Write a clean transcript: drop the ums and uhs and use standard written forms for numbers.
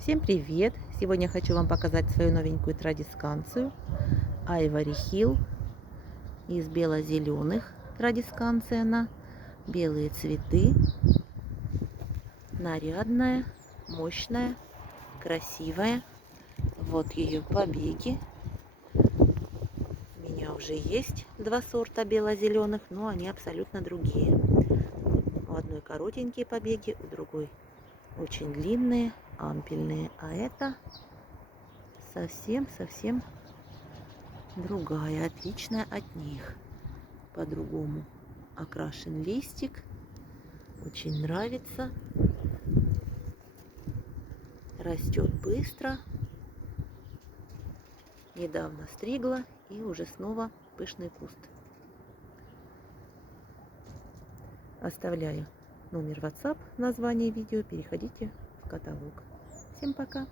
Всем привет! Сегодня хочу вам показать свою новенькую традисканцию Ivory Hill из бело-зеленых. Традисканция она, белые цветы, нарядная, мощная, красивая. Вот ее побеги. У меня уже есть два сорта бело-зеленых, но они абсолютно другие. У одной коротенькие побеги, у другой очень длинные, ампельные, а это совсем другая, отличная от них. По-другому окрашен листик. Очень нравится. Растет быстро. Недавно стригла и уже снова пышный куст. Оставляю номер WhatsApp в названии видео. Переходите в каталог. Всем пока!